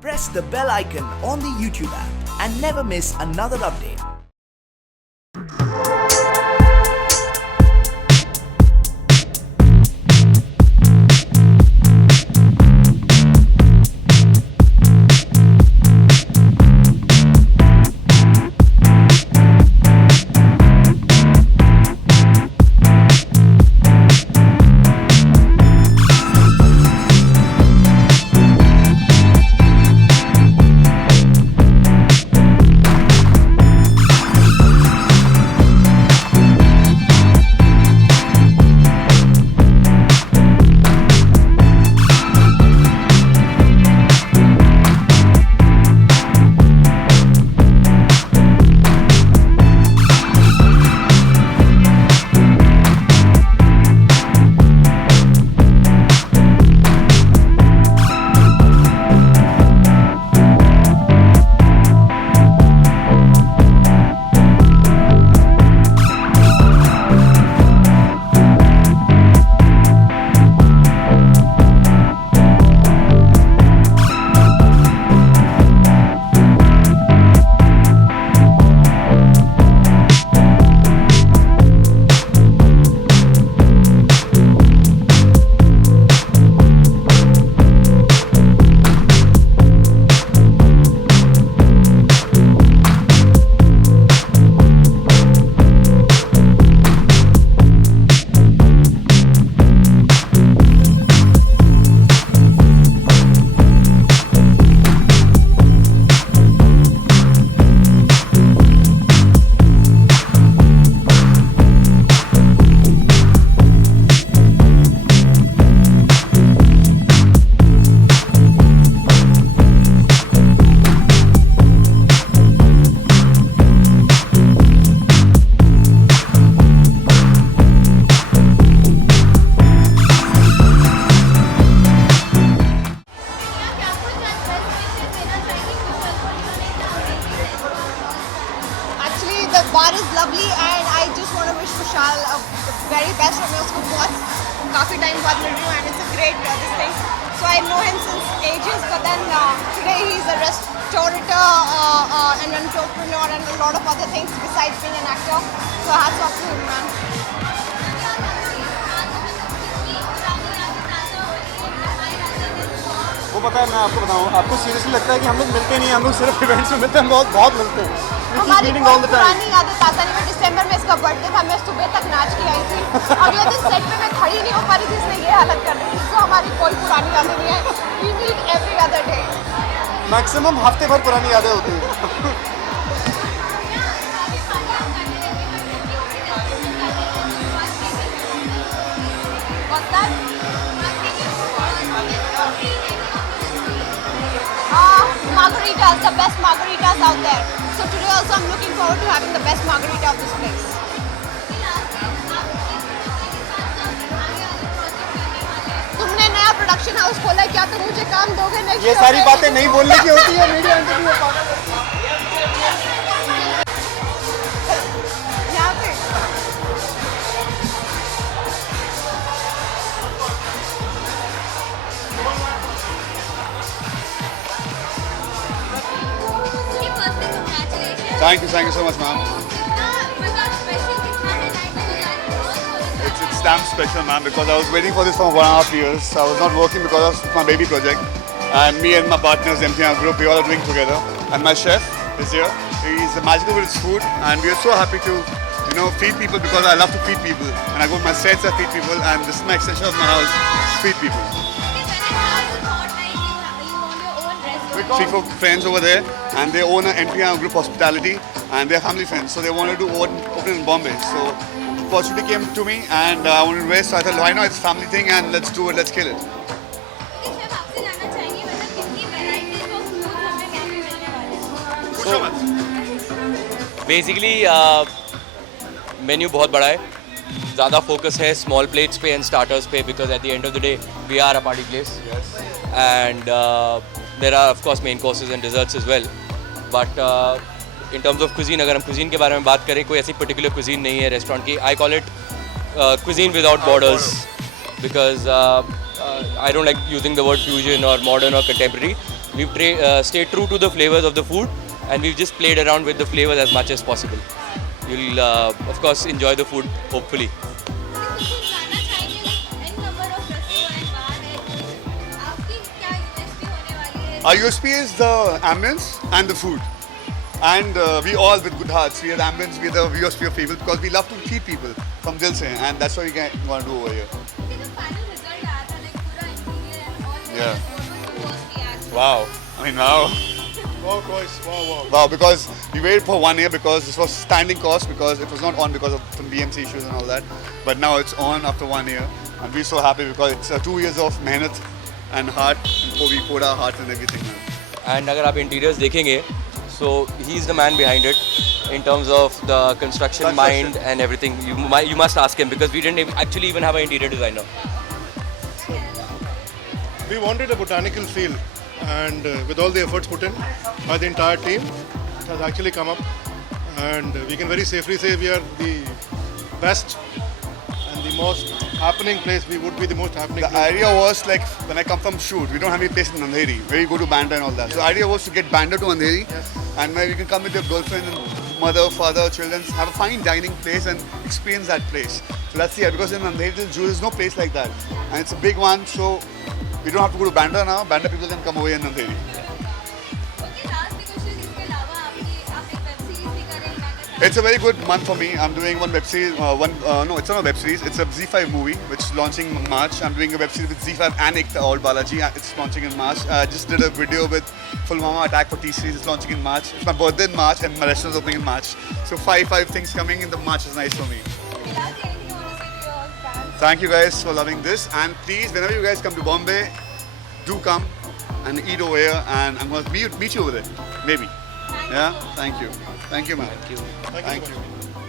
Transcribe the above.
Press the bell icon on the YouTube app and never miss another update. The bar is lovely and I just want to wish Vishal the very best और मैं उसको बहुत काफ़ी time बाद मिल रही हूँ and it's a great this thing. So I know him since ages, but then today he's a restaurateur and an entrepreneur and a lot of other things besides being an actor. So hats off to him, man. वो पता है, मैं आपको बताऊँ, आपको seriously लगता है कि हम लोग मिलते नहीं हैं, हम लोग सिर्फ इवेंट्स में मिलते हैं, बहुत मिलते हैं। हमारी पुरानी यादें ताज़ा नहीं हुई। दिसंबर में इसका बर्थडे था, मैं सुबह तक नाच के आई थी। अगले दिन सेट पे मैं खड़ी नहीं हो पा रही थी, इसने ये हालत कर दी। तो हमारी कोई पुरानी यादें नहीं है। We meet every other day. Maximum हफ्ते भर पुरानी यादें होती हैं। What's that? Margaritas, the best margaritas out there. So today also I'm looking forward to having the best margarita of this place. तुमने नया प्रोडक्शन हाउस खोला है, क्या तुम मुझे काम दोगे नेक्स्ट? ये सारी बातें नहीं बोलने की होती है मीडिया इंटरव्यू में। यहाँ पे Thank you so much, ma'am. It's damn special, ma'am, because I was waiting for this for 1.5 years. I was not working because of my baby project. And me and my partners, MTR Group, we all are doing together. And my chef is here. He's magical with his food. And we are so happy to, feed people because I love to feed people. And I go to my sets, I feed people. And this is my extension of my house, feed people. Three, four friends over there, and they own an MTR Group Hospitality, and they're family friends, so they wanted to open in Bombay. So opportunity came to me, and I wanted to invest. So I thought, why not? It's a family thing, and let's do it. Let's kill it. So basically, menu बहुत बड़ा है, ज़्यादा focus है small plates पे and starters पे, because at the end of the day we are a party place and there are of course main courses and desserts as well, but in terms of cuisine, अगर हम cuisine के बारे में बात करें, कोई ऐसी पर्टिकुलर cuisine नहीं है रेस्टोरेंट की. I call it cuisine without borders, because I don't like using the word fusion or modern or contemporary. We've stayed true to the flavors of the food, and we've just played around with the flavors as much as possible. You'll, of course, enjoy the food, hopefully. जाना चाहेंगे n number of restaurant bar है आपकी क्या USP होने वाली है Our USP is the ambience and the food. And we all with good hearts, we are the ambience, we are the USP of people because we love to treat people from dil se, and that's what we want to do over here. कि जब final result आया था like पूरा interior and all Yeah. What was the first reaction Wow. I mean, wow. Wow, guys, wow. Wow, because we waited for 1 year because this was standing cost because it was not on because of some BMC issues and all that. But now it's on after 1 year. And we're so happy because it's 2 years of mehnat and heart. And we poured our heart and everything, man. And अगर आप interiors देखेंगे, so he's the man behind it in terms of the construction mind and everything. You must ask him because we didn't actually even have an interior designer. We wanted a botanical feel, and with all the efforts put in by the entire team, it has actually come up. And we can very safely say we are the best and the most happening place. We would be the most happening The place. idea was like when I come from shoot, we don't have any place in Andheri where you go to Bandra and all that. So the idea was to get Bandra to Andheri, and where you can come with your girlfriend and mother, father, children, have a fine dining place and experience that place. So that's the idea because in Andheri till June there's no place like that, and it's a big one. So we don't have to go to Bandra now. Bandra people can come over here in Andheri. Okay last question इसके अलावा आप एक web series भी कर रहे हैं It's a very good month for me. I'm doing one web series. No, it's not a web series. It's a Z5 movie which is launching in March. I'm doing a web series with Z5 and Ekta Old Balaji. It's launching in March. I just did a video with Fulmama Attack for T-Series. It's launching in March. It's my birthday in March and my restaurant is opening in March. So five things coming in the March is nice for me. Last anything you want to say to your fans Thank you guys for loving this. And please, whenever you guys come to Bombay, do come and eat over here. And I'm going to meet you over there. Maybe. Yeah? Thank you. Thank you, man. Thank you. Thank you.